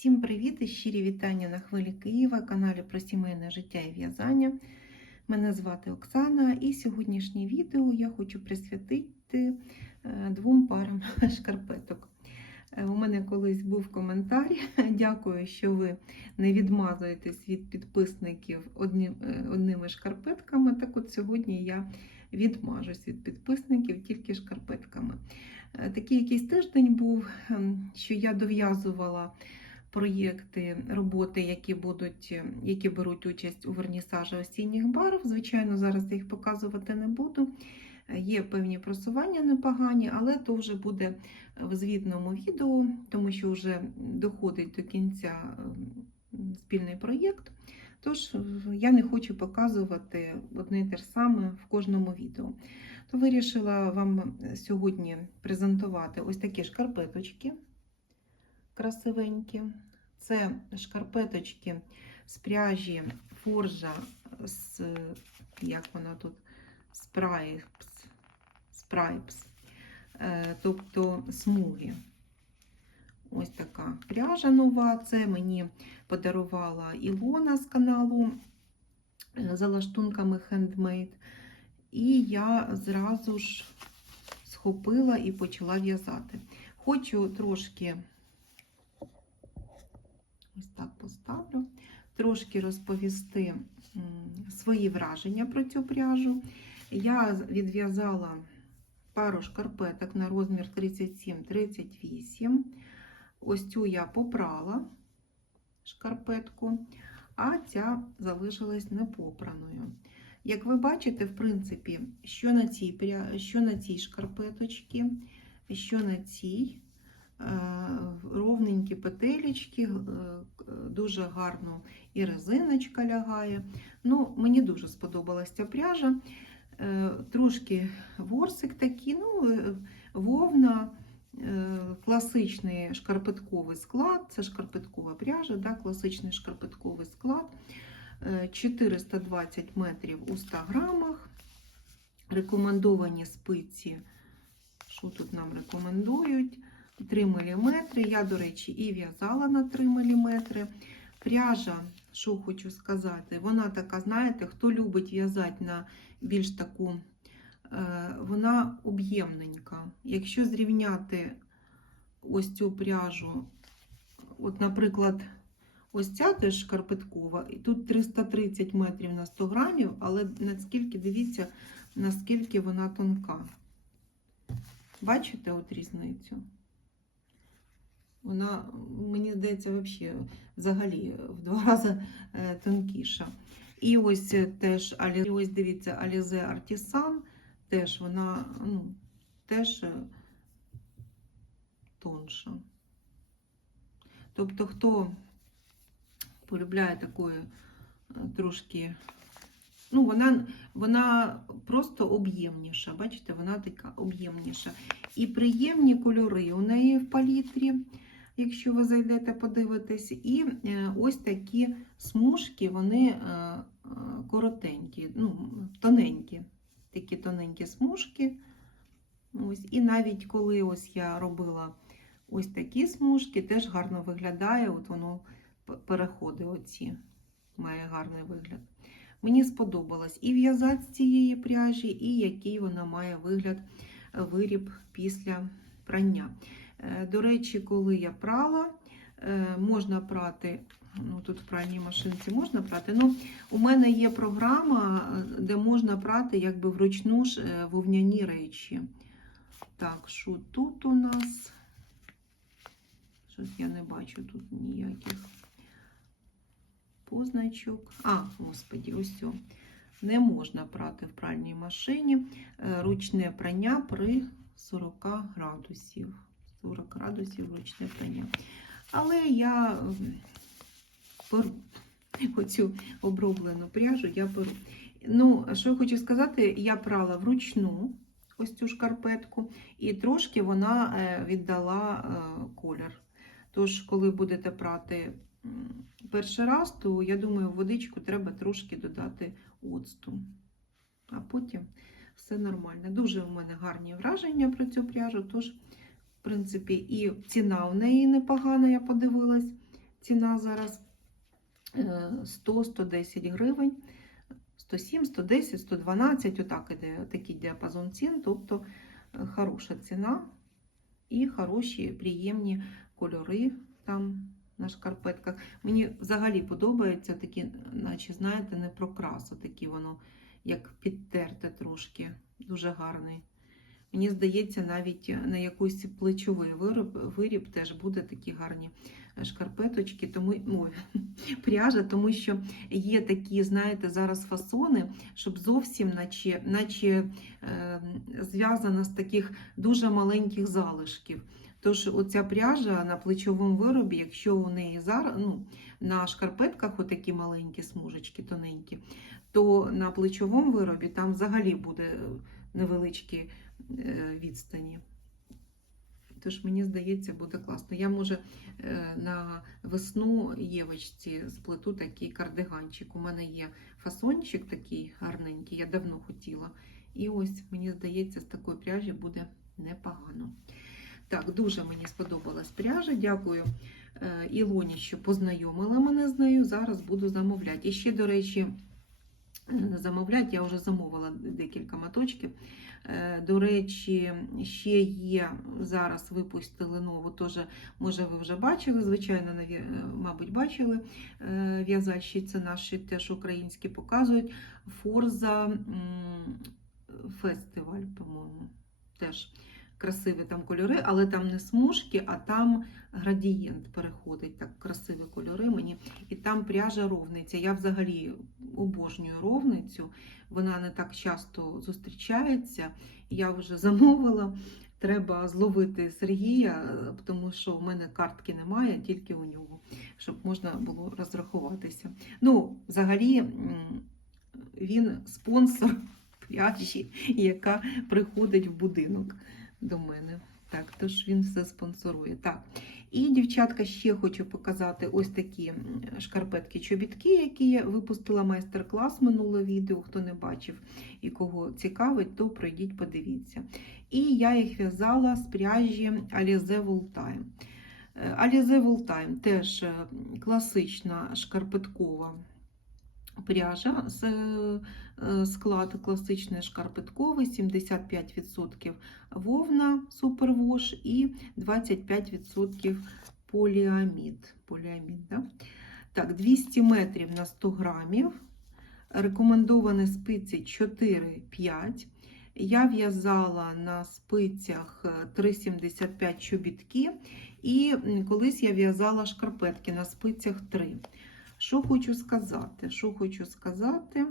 Всім привіт і щирі вітання на хвилі Києва, каналі про сімейне життя і в'язання. Мене звати Оксана, і сьогоднішнє відео я хочу присвятити е, двом парам шкарпеток. Е, У мене колись був коментар. Дякую, що ви не відмазуєтесь від підписників одні, е, одними шкарпетками. Так от сьогодні я відмажусь від підписників тільки шкарпетками. Такий якийсь тиждень був, ем, що я дов'язувала проєкти роботи, які будуть, е, які беруть участь у вернісажі осінніх барв. Звичайно, зараз я їх показувати не буду. Е, Є певні просування непогані, але то вже буде в звітному відео, тому що вже доходить до кінця ем, спільний проєкт. Тож е, я не хочу показувати одне й те ж саме в кожному відео. То вирішила вам сьогодні презентувати ось такі шкарпеточки красивенькі. Це шкарпеточки з пряжі форжа з, як вона тут, спрайпс, спрайпс, е, тобто смуги. Ось така пряжа нова. Це мені подарувала Ілона з каналу е, за лаштунками Handmade. І я зразу ж схопила і почала в'язати. Хочу трошки, ось так поставлю, трошки розповісти свої враження про цю пряжу. Я відв'язала пару шкарпеток на розмір 37-38. Ось цю я попрала шкарпетку, а ця залишилась непопраною. Як ви бачите, в принципі, що на цій, що на цій шкарпеточці, що на цій ровненькі петелечки, е, дуже гарно і резиночка лягає. Ну, Мені дуже сподобалася ця пряжа. Е, Трошки ворсик такий, ну, е, вовна, е, класичний шкарпетковий склад, це шкарпеткова пряжа, да, класичний шкарпетковий склад. Е, 420 метрів у 100 грамах. Рекомендовані спиці, що тут нам рекомендують? 3 мм. Я, до речі, і в'язала на 3 мм. Пряжа, що хочу сказати, вона така, знаєте, хто любить в'язати на більш таку, е, вона об'ємненька. Якщо зрівняти ось цю пряжу, от, наприклад, Ось ця теж шкарпеткова, і тут 330 метрів на 100 грамів, але наскільки, дивіться, наскільки вона тонка. Бачите от різницю? Вона, мені здається, взагалі, взагалі в два рази е, тонкіша. І ось теж, ось дивіться, Alize Artisan, теж вона ну, теж е, тонша. Тобто, хто полюбляє такої е, трошки. Ну, вона, вона просто об'ємніша. Бачите, вона така об'ємніша. І приємні кольори у неї в палітрі, якщо ви зайдете, подивитесь. І е, ось такі смужки, вони е, е, коротенькі, ну, тоненькі. Такі тоненькі смужки. Ось. І навіть коли ось я робила ось такі смужки, теж гарно виглядає. От воно п- переходи оці. Має гарний вигляд. Мені сподобалось і в'язати з цієї пряжі, і який вона має вигляд виріб після прання. Е, До речі, коли я прала, е, можна прати. Ну, тут в пральній машинці можна прати. Ну, у мене є програма, е, де можна прати якби вручну ж вовняні речі. Так, що тут у нас? Щось я не бачу тут ніяких позначок. А, господі, ось. о. Не можна прати в пральній машині. Ручне прання при 40 градусів. 40 градусів ручне прання. Але я ем, беру оцю оброблену пряжу, я беру. Ну, що я хочу сказати, я прала вручну ось цю шкарпетку, і трошки вона е, віддала е, колір. Тож, коли будете прати перший раз, то я думаю, в водичку треба трошки додати оцту. А потім все нормально. Дуже у мене гарні враження про цю пряжу. Тож, в принципі, і ціна у неї непогана, я подивилась. ціна зараз е, 100-110 гривень. 107, 110, 112, отак іде такий діапазон цін, тобто е, хороша ціна і хороші, приємні кольори там на шкарпетках. Мені взагалі подобається такі, наче, знаєте, не прокрас, такі воно як підтерте трошки, дуже гарний. Мені здається, навіть на якийсь плечовий вироб, виріб теж буде такі гарні шкарпеточки, тому ой, пряжа, тому що є такі, знаєте, зараз фасони, щоб зовсім наче, наче е, зв'язана з таких дуже маленьких залишків. Тож оця пряжа на плечовому виробі, якщо у неї зараз ну, на шкарпетках отакі маленькі смужечки тоненькі, то на плечовому виробі там взагалі буде невеличкі е, відстані. Тож мені здається, буде класно. Я може е, на весну Євочці сплету такий кардиганчик. У мене є фасончик такий гарненький, я давно хотіла. І ось, мені здається, з такої пряжі буде непогано. Так, дуже мені сподобалась пряжа. Дякую е, Ілоні, що познайомила мене з нею. Зараз буду замовляти. І ще, до речі, замовляти, я вже замовила декілька маточків. Е, До речі, ще є зараз випустили нову, теж, може, ви вже бачили, звичайно, е, мабуть, бачили. в'язачі, В'язальщі це наші теж українські показують. Форза фестиваль, по-моєму. Теж красиві там кольори, але там не смужки, а там градієнт переходить. Так красиві кольори мені. І там пряжа ровниця. Я взагалі обожнюю ровницю. Вона не так часто зустрічається. Я вже замовила. Треба зловити Сергія, тому що в мене картки немає, тільки у нього, щоб можна було розрахуватися. Ну, взагалі, він спонсор пряжі, яка приходить в будинок до мене. Так, тож він все спонсорує. Так. І, дівчатка, ще хочу показати ось такі шкарпетки-чобітки, які я випустила майстер-клас минуле відео. Хто не бачив і кого цікавить, то пройдіть, подивіться. І я їх в'язала з пряжі Alize Voltime. Е, Alize Voltime теж е, класична шкарпеткова пряжа з е, склад класичний шкарпетковий, 75% вовна супервош і 25% поліамід. поліамід да? Так, 200 метрів на 100 грамів. Рекомендовані спиці 4-5. Я в'язала на спицях е, 3,75 чобітки, і колись я в'язала шкарпетки на спицях 3. Що хочу сказати? Що хочу сказати,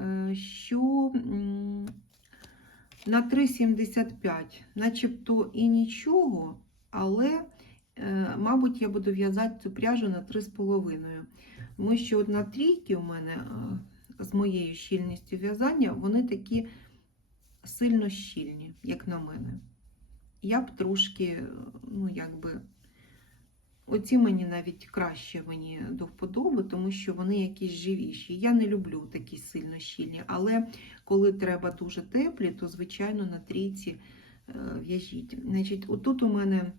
Е, що на 3,75 начебто і нічого, але, е, мабуть, я буду в'язати цю пряжу на 3,5. Тому що от на трійки у мене е, з моєю щільністю в'язання, вони такі сильно щільні, як на мене. Я б трошки, ну, якби, Оці мені навіть краще мені до вподоби, тому що вони якісь живіші. Я не люблю такі сильно щільні, але коли треба дуже теплі, то, звичайно, на трійці е, в'яжіть. Значить, отут у мене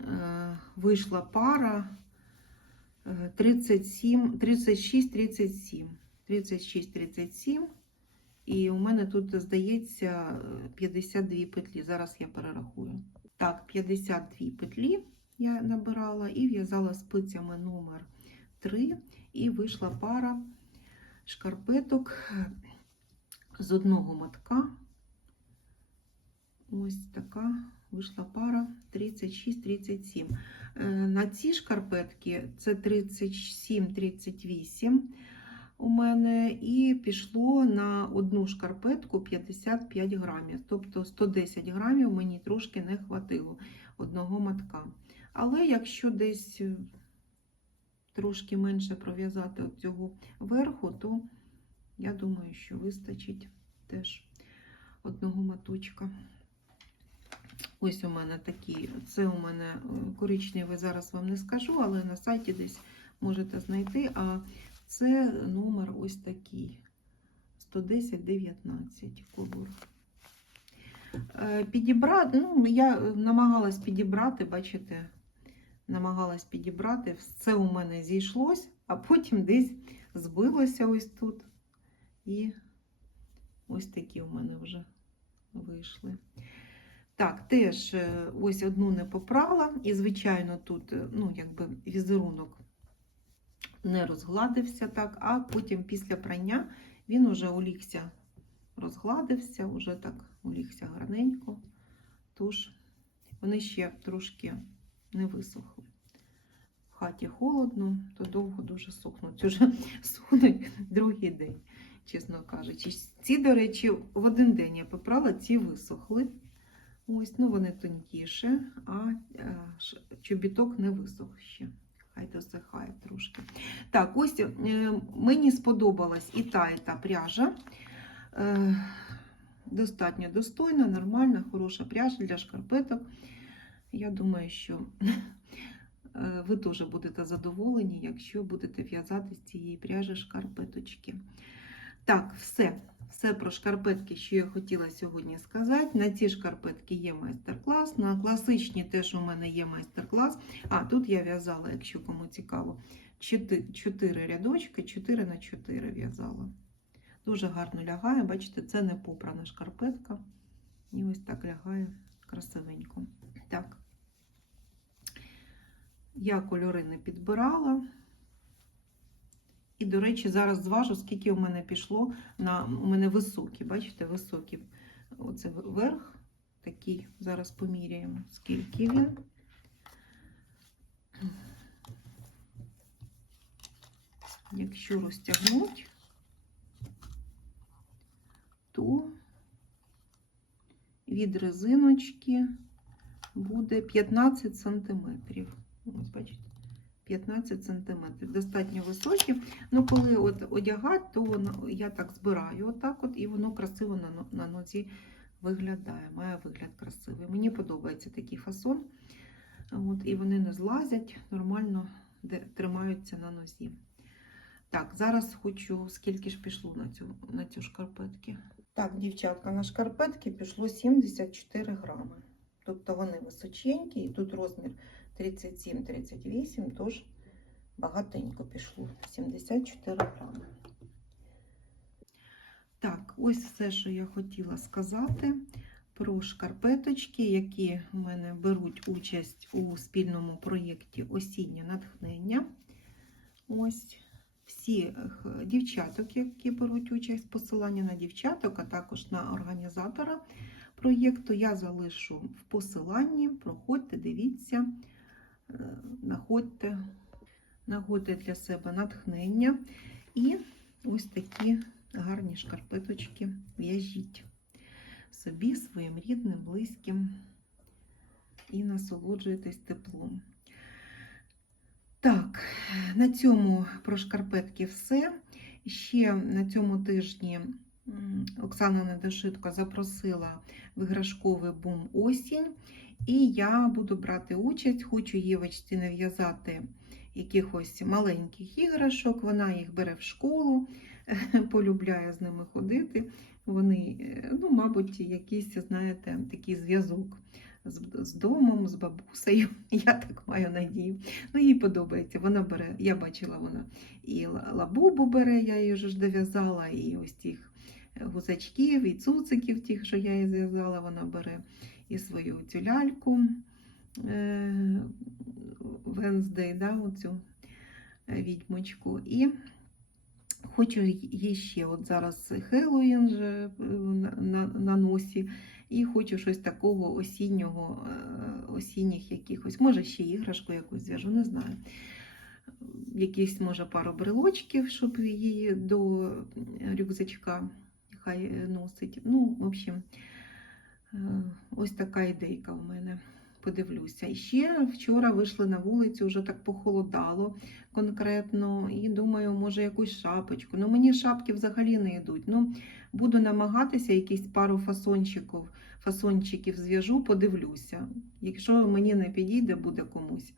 е, вийшла пара е, 37, 36-37. 36-37. І у мене тут, здається, 52 петлі. Зараз я перерахую. Так, 52 петлі я набирала і в'язала спицями номер 3 і вийшла пара шкарпеток з одного мотка. Ось така вийшла пара 36-37. Е, На ці шкарпетки це 37-38 у мене, і пішло на одну шкарпетку 55 грамів. Тобто 110 грамів мені трошки не хватило одного мотка. Але якщо десь е, трошки менше пров'язати цього верху, то я думаю, що вистачить теж одного моточка. Ось у мене такі, це у мене е, коричневий, зараз вам не скажу, але на сайті десь можете знайти. А це номер ось такий 110-19 колор. Е, Підібрати, ну, я намагалась підібрати, бачите, намагалась підібрати. Все у мене зійшлось, а потім десь збилося ось тут. І ось такі у мене вже вийшли. Так, теж е, ось одну не попрала, і, звичайно, тут е, ну, якби візерунок не розгладився так, а потім після прання він уже улігся, розгладився, уже так улігся гарненько. Тож вони ще трошки не висохли. В хаті холодно, то довго дуже сохнуть. Уже сохнуть другий день, чесно кажучи. Ці, до речі, в один день я попрала, ці висохли. Ось, ну вони тонкіше, а е, чобіток не висох ще. Хай досихає трошки. Так, ось е, мені сподобалась і та, і та пряжа. Е, достатньо достойна, нормальна, хороша пряжа для шкарпеток. Я думаю, що е, ви теж будете задоволені, якщо будете в'язати з цієї пряжі шкарпеточки. Так, все. Все про шкарпетки, що я хотіла сьогодні сказати. На ці шкарпетки є майстер-клас. На класичні теж у мене є майстер-клас. А тут я в'язала, якщо кому цікаво, 4 рядочки, 4 на 4 в'язала. Дуже гарно лягає. Бачите, це не попрана шкарпетка. І ось так лягає красивенько. Я кольори не підбирала. І, до речі, зараз зважу, скільки у мене пішло на у мене високі, бачите, високі. Оце верх такий. Зараз поміряємо, скільки він. Якщо розтягнуть, то від резиночки буде 15 сантиметрів. Ось, бачите, 15 сантиметрів. Достатньо високі. Ну, коли от одягати, то я так збираю, отак от, і воно красиво на, нозі виглядає. Має вигляд красивий. Мені подобається такий фасон. От, і вони не злазять, нормально тримаються на нозі. Так, зараз хочу, скільки ж пішло на цю, на цю шкарпетки. Так, дівчатка, на шкарпетки пішло 74 грами. Тобто вони височенькі, і тут розмір 37-38, тож багатенько пішло. 74 грами. Так, ось все, що я хотіла сказати про шкарпеточки, які в мене беруть участь у спільному проєкті Осіннє натхнення. Ось всіх дівчаток, які беруть участь, посилання на дівчаток, а також на організатора проєкту, я залишу в посиланні. Проходьте, дивіться, знаходьте, знаходьте для себе натхнення. І ось такі гарні шкарпеточки в'яжіть собі, своїм рідним, близьким і насолоджуйтесь теплом. Так, на цьому про шкарпетки все. Ще на цьому тижні Оксана Недошитко запросила в іграшковий бум осінь, і я буду брати участь, хочу Євочці нав'язати якихось маленьких іграшок. Вона їх бере в школу, полюбляє з ними ходити. Вони, е, ну, мабуть, якийсь, знаєте, такий зв'язок з, з домом, з бабусею. Я так маю надію. Ну, їй подобається. Вона бере, я бачила, вона і лабубу бере, я її вже ж дов'язала, і ось тих е, гусачків, і цуциків, тих, що я їй зв'язала, вона бере і свою цю ляльку е, Венздей, да, оцю відьмочку. І хочу їй ще, от зараз Хеллоуін же е, на, на, носі, і хочу щось такого осіннього, е, осінніх якихось, може ще іграшку якусь зв'яжу, не знаю. Якісь, може, пару брелочків, щоб її до рюкзачка хай носить. Ну, в общем, ось така ідейка в мене. Подивлюся. І ще вчора вийшли на вулицю, вже так похолодало конкретно, і думаю, може якусь шапочку. Ну, мені шапки взагалі не йдуть. Ну, буду намагатися якісь пару фасончиків, фасончиків зв'яжу, подивлюся. Якщо мені не підійде, буде комусь.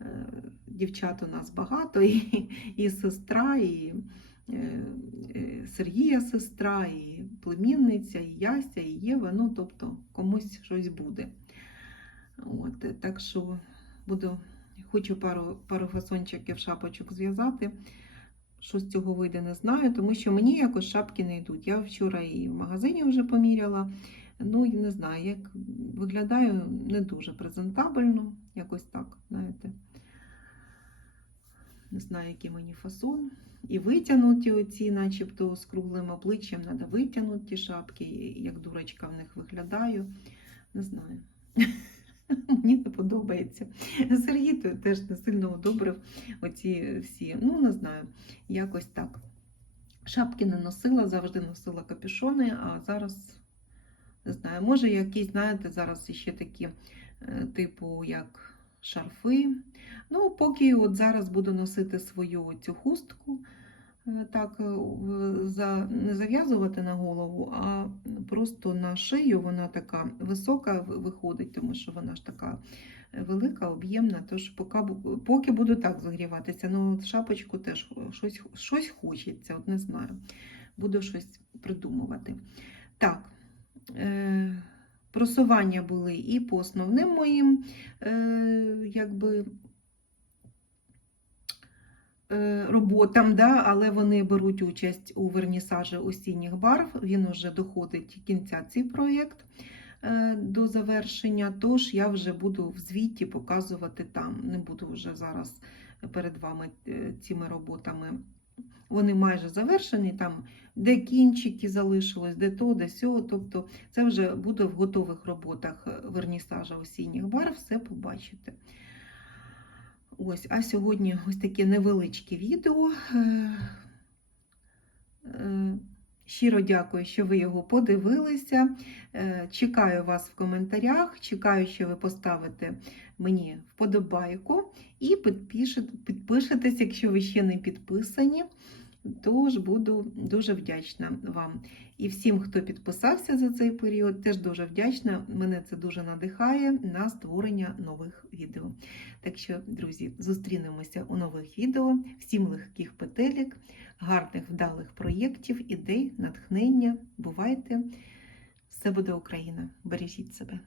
Е, Дівчат у нас багато, і, і сестра, і е, е, Сергія сестра, і племінниця, і Яся, і Єва. Ну, тобто комусь щось буде. От, е, так що буду, хочу пару, пару фасончиків шапочок зв'язати. Що з цього вийде, не знаю, тому що мені якось шапки не йдуть. Я вчора і в магазині вже поміряла. Ну, і не знаю, як виглядаю не дуже презентабельно, якось так, знаєте. Не знаю, який мені фасон. І витягнуті оці, начебто з круглим обличчям, треба витягнути ті шапки, як дурочка в них виглядаю. Не знаю. Мені не подобається. Сергій теж не сильно одобрив оці всі. Ну, не знаю, якось так. Шапки не носила, завжди носила капюшони, а зараз не знаю, може якісь, знаєте, зараз ще такі, е, типу, як шарфи. Ну, поки от зараз буду носити свою цю хустку, е, так, е, за, не зав'язувати на голову, а просто на шию вона така висока виходить, тому що вона ж така е, велика, об'ємна. Тож поки, поки буду так загріватися. Ну, шапочку теж щось, щось хочеться, от не знаю. Буду щось придумувати. Так. Е, просування були і по основним моїм, е, якби. е, Роботам, да, але вони беруть участь у вернісажі осінніх барв. Він вже доходить кінця цей проєкт е, до завершення. Тож я вже буду в звіті показувати там. Не буду вже зараз перед вами цими роботами. Вони майже завершені, там де кінчики залишилось, де то, де сьо. Тобто це вже буде в готових роботах е, вернісажа осінніх бар, все побачите. Ось, а сьогодні ось таке невеличке відео. Щиро дякую, що ви його подивилися. Е, Чекаю вас в коментарях. Чекаю, що ви поставите мені вподобайку і підпишете, підпишетесь, якщо ви ще не підписані. Тож буду дуже вдячна вам. І всім, хто підписався за цей період, теж дуже вдячна. Мене це дуже надихає на створення нових відео. Так що, друзі, зустрінемося у нових відео. Всім легких петелік, гарних вдалих проєктів, ідей, натхнення. Бувайте! Все буде Україна! Бережіть себе!